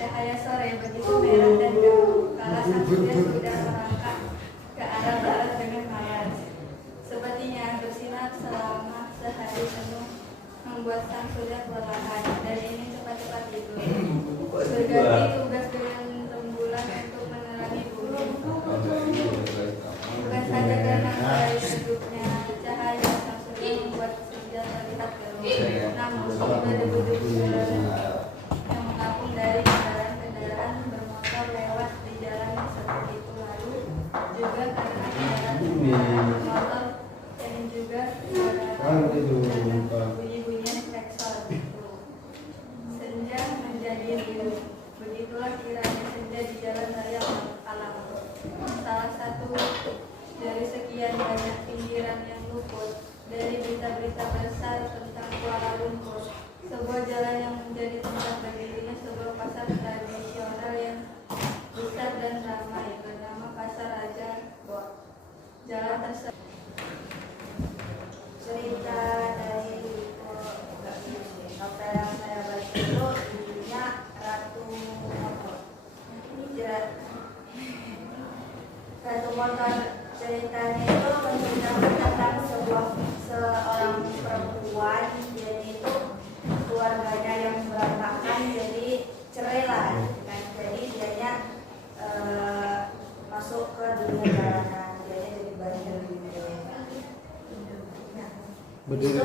cahaya sore begitu merah dan jauh, kala sang surya sudah merangkak ke arah barat dengan malas. Sepertinya bersinar selama sehari penuh membuat sang surya kelelahan dan ingin cepat-cepat tidur. Berganti tugas dengan rembulan untuk menerangi bumi. Bukan saja karena mulai redupnya cahaya sang surya membuat senja terlihat gelap, namun juga debu-debu yang mengapung dari kendaraan-kendaraan bermotor lewat di jalan seperti itu, lalu juga karena kendaraan bermotor yang juga bunyi-bunyian klakson. Senja menjadi biru. Begitulah kiranya senja di jalan raya alam. Salah satu dari sekian banyak pinggiran yang luput dari berita-berita besar tentang Kuala Lumpur, sebuah jalan yang menjadi tempat berdirinya sebuah pasar tradisional yang besar dan ramai bernama Pasar Raja Goa. Jalan tersebut cerita dari novel yang saya baca itu judulnya Ratu Motor. Ratu Motor ceritanya itu menceritakan tentang seorang perempuan, jadi itu keluarganya yang berantakan, jadi cerai lah kan. Jadi dianya masuk ke dunia jalanan, dianya jadi bandel gitu. Berdiri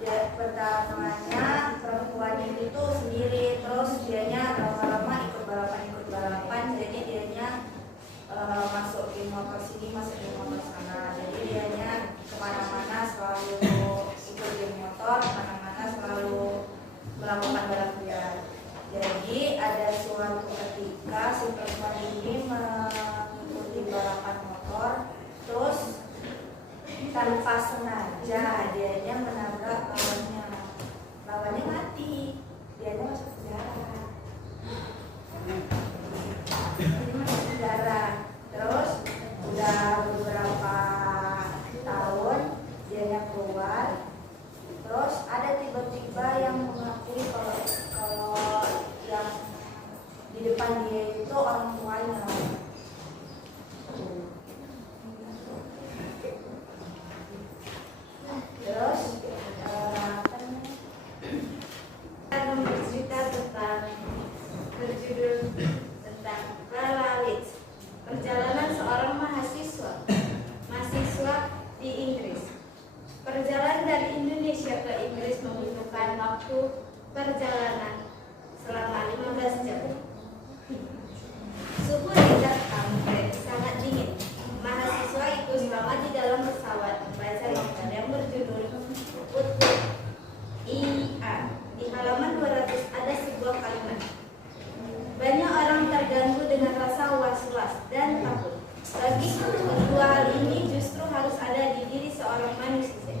Ya, pertamanya perempuan itu tuh sendiri, terus dianya lama-lama ikut balapan, jadi dianya masukin motor sini, masukin motor sana, jadi dianya kemana-mana selalu ikut di motor, kemana-mana selalu melakukan balap liar. Jadi ada suatu ketika si perempuan ini mengikuti balapan motor, terus tanpa sengaja dianya menabrak lawannya mati, dianya masuk penjara. Jadi masuk penjara, terus udah beberapa tahun dianya keluar, terus ada tiba-tiba yang mengakui kalau yang di depan dia itu orang tuanya. Terus bercerita tentang berjudul tentang Lalit, perjalanan seorang mahasiswa di Inggris. Perjalanan dari Indonesia ke Inggris membutuhkan waktu perjalanan selama 15 jam. Suhu di Jakarta sangat dingin. Mahasiswa itu selama di dalam pesawat membaca novel yang berjudul IA. Di halaman 200 ada sebuah kalimat. Banyak orang terganggu dengan rasa was-was dan takut. Bagi kedua hal ini justru harus ada di diri seorang manusia.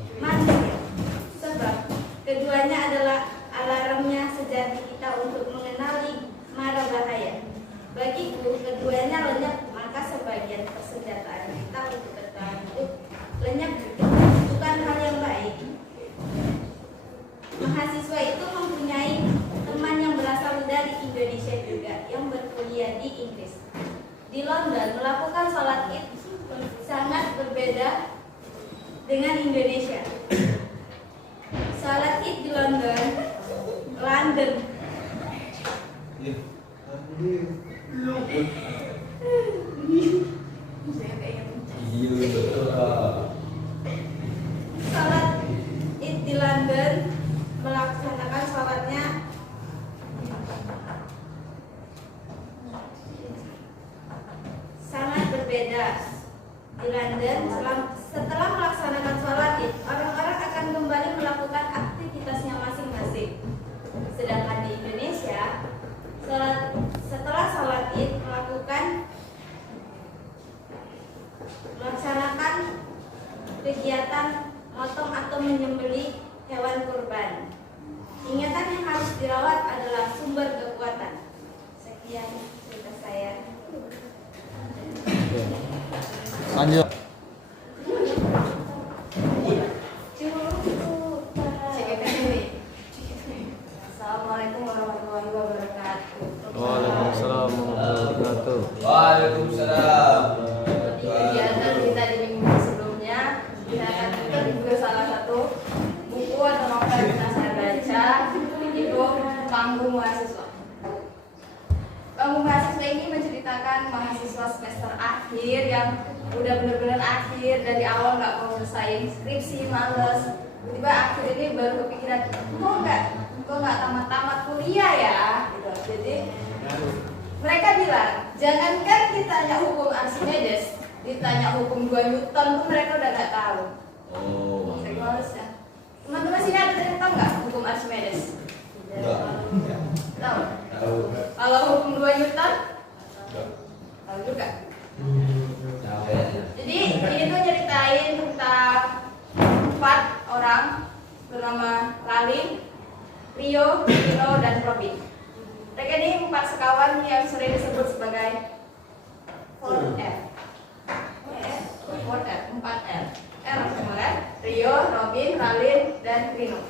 Sebab keduanya adalah alarmnya sejati kita untuk mengenali mara bahaya. Bagiku keduanya lenyap, maka sebagian persenjataan kita untuk bertahan hidup lenyap juga. Bukan hal yang baik. Mahasiswa itu mempunyai teman yang berasal dari Indonesia juga yang berkuliah di Inggris. Di London melakukan sholat Id sangat berbeda dengan Indonesia. Sholat Id di London. Sholat Id di London melaksanakan sholatnya sangat berbeda. Di London, setelah melaksanakan sholat Id, orang-orang akan kembali melakukan aktivitasnya masing-masing. Sedangkan di Indonesia, setelah sholat Id melaksanakan kegiatan motong atau menyembelih hewan kurban. Ingatan yang harus dirawat adalah sumber kekuatan. Sekian cerita saya. Lanjut. Assalamualaikum warahmatullahi wabarakatuh. Waalaikumsalam. Seperti kegiatan kita di minggu sebelumnya, kita akan juga salah satu buku atau novel yang pernah saya baca, itu Panggung Mahasiswa. Panggung Mahasiswa ini menceritakan mahasiswa semester akhir yang udah bener-bener akhir, dari awal nggak mau selesai skripsi, males, tiba-tiba akhir ini baru kepikiran, kok nggak tamat-tamat kuliah ya, gitu. Jadi mereka bilang, jangankan ditanya hukum Archimedes, ditanya hukum 2 Newton pun mereka udah nggak tahu. Oh. Saya males ya. Teman-teman sini ada yang tahu nggak hukum Archimedes? Enggak. Tahu? Tahu. Kalau hukum 2 Newton? Tahu juga. Tahu ya. Jadi ini tuh ceritain tentang 4 orang bernama Lalin, Rio, Dino, dan Robin. Mereka ini 4 sekawan yang sering disebut sebagai 4R. 4R. R semua kan? Rio, Robin, Lalin, dan Rino.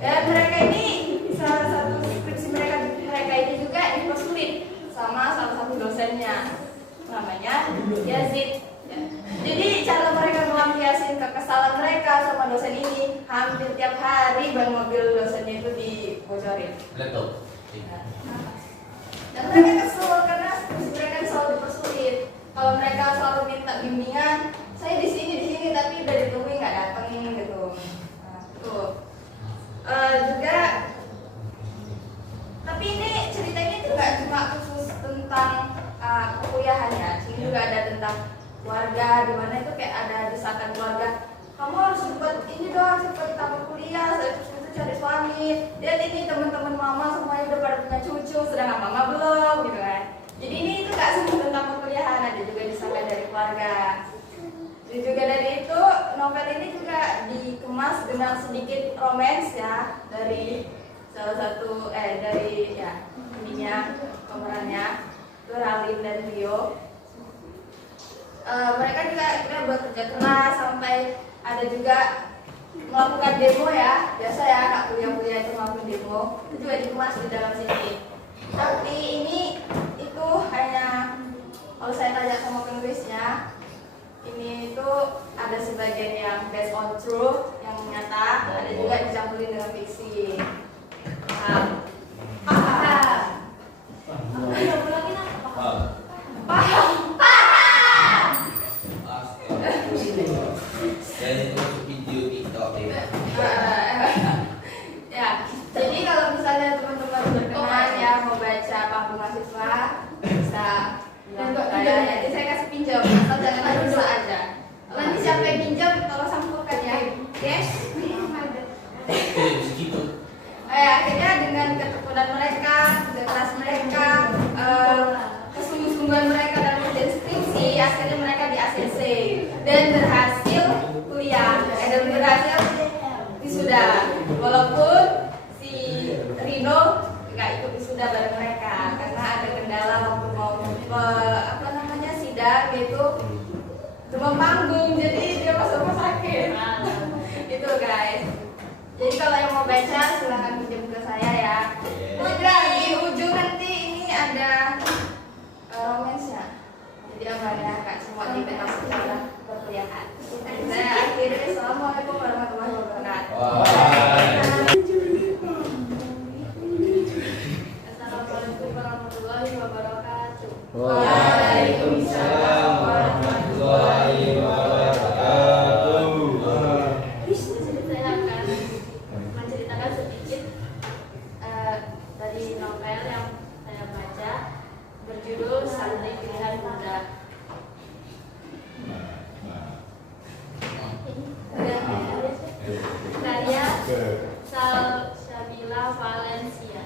Dan mereka ini salah satu skripsi mereka ini juga dipersulit sama salah satu dosennya, namanya Yazid. Ya. Jadi cara mereka melampiaskan kekesalan mereka sama dosen ini, hampir tiap hari ban mobil dosennya itu dibocorin. Laptop. Dan mereka kesel karena mereka selalu dipersulit. Kalau mereka selalu minta bimbingan, saya di sini tapi udah ditungguin nggak datang gitu. Nah, tuh. Juga, tapi ini ceritanya itu nggak cuma khusus tentang perkuliahan ya. Sini juga ada tentang keluarga, di mana itu kayak ada desakan keluarga. Kamu harus cepet ini dong, cepet tamat kuliah, terus itu cari suami. Dan ini teman-teman mama semuanya udah pada punya cucu, sedangkan mama belum, gitu kan. Jadi ini itu nggak cuma tentang perkuliahan, ada juga desakan dari keluarga. Dan juga dari itu, novel ini juga dikemas dengan sedikit romance ya, dari salah satu dari ya ininya pemerannya itu Ralin dan Rio. Mereka juga akhirnya bekerja keras sampai ada juga melakukan demo ya, biasa ya anak kuliah-kuliah itu melakukan demo, itu juga dikemas di dalam sini. Tapi ini itu hanya, kalau saya tanya sama penulisnya, ini itu ada sebagian yang based on truth, yang nyata, ada juga dicampurin dengan fiksi. Paham? Dan itu masuk video TikTok ya. Ya, jadi kalau misalnya teman-teman berkenan ya mau baca Panggung Mahasiswa, bisa bilang ke saya. Nanti saya kasih pinjam, atau jangan bisa aja. Nanti siapa yang pinjam, tolong sampulkan ya. Yes. Segitu. Akhirnya dengan ketekunan mereka, kerja keras mereka, kesungguh-sungguhan mereka dalam mengerjakan skripsi, akhirnya mereka di ACC dan berhasil kuliah, dan berhasil wisuda. Walaupun si Rino nggak ikut wisuda bareng mereka karena ada kendala waktu mau sidang gitu, demam panggung, jadi dia masuk rumah sakit. Itu guys. Jadi kalau yang mau baca silahkan pinjam ke saya ya. Udah di ujung nanti ini ada romance-nya. Jadi apa ya, kak semua dibahas secara perkuliahan. Saya akhiri, assalamualaikum warahmatullahi wabarakatuh. Assalamualaikum warahmatullahi wabarakatuh. Waalaikumsalam warahmatullahi wabarakatuh. Saya akan menceritakan sedikit dari novel yang saya baca berjudul Santri Pilihan Muda. Karya Salsabila Valencia.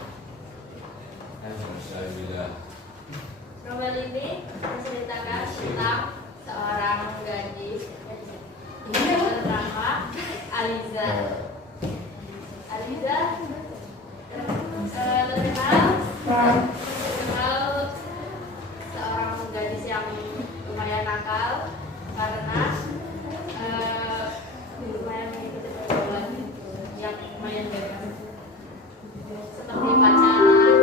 Novel ini menceritakan tentang seorang gadis bernama Aliza. terkenal seorang gadis yang lumayan nakal karena lumayan mengikuti pergaulan yang lumayan bebas seperti pacaran,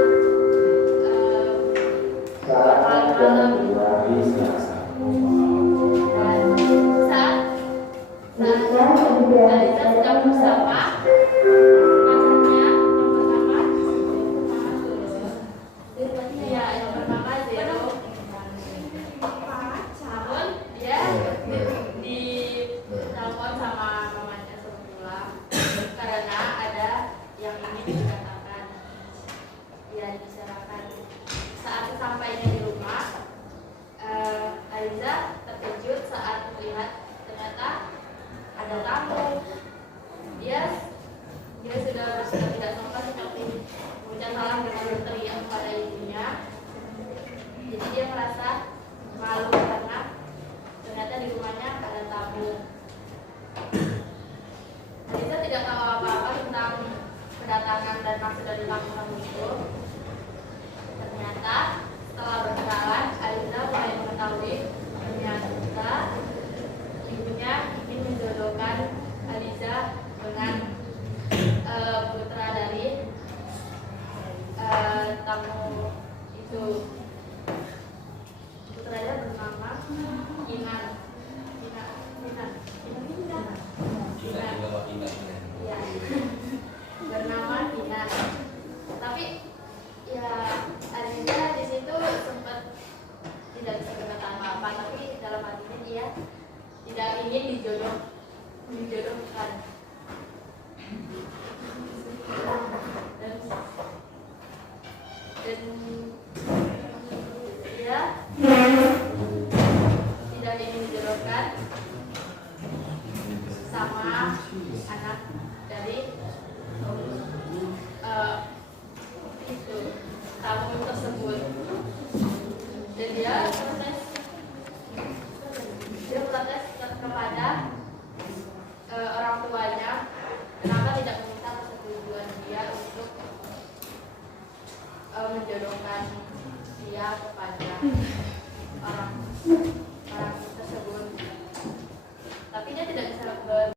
berteriak kepada ibunya. Jadi dia merasa malu karena ternyata di rumahnya ada tamu. Aliza tidak tahu apa-apa tentang kedatangan dan maksud dari tamu itu. Ternyata setelah berkenalan, Aliza mulai mengetahui ternyata ibunya ingin menjodohkan Aliza dengan putra dari tamu itu. Putranya bernama Inan. Ya, bernama Inan. Tapi ya Aliza di situ sempat tidak bisa berkata apa-apa, tapi dalam hatinya dia tidak ingin dijodohkan. Dan dia tidak ingin dijodohkan sama anak dari itu tamu tersebut. Dan dia protes kepada orang tuanya kenapa tidak meminta persetujuan dia untuk menjodohkan dia kepada orang tersebut. Tapi dia tidak bisa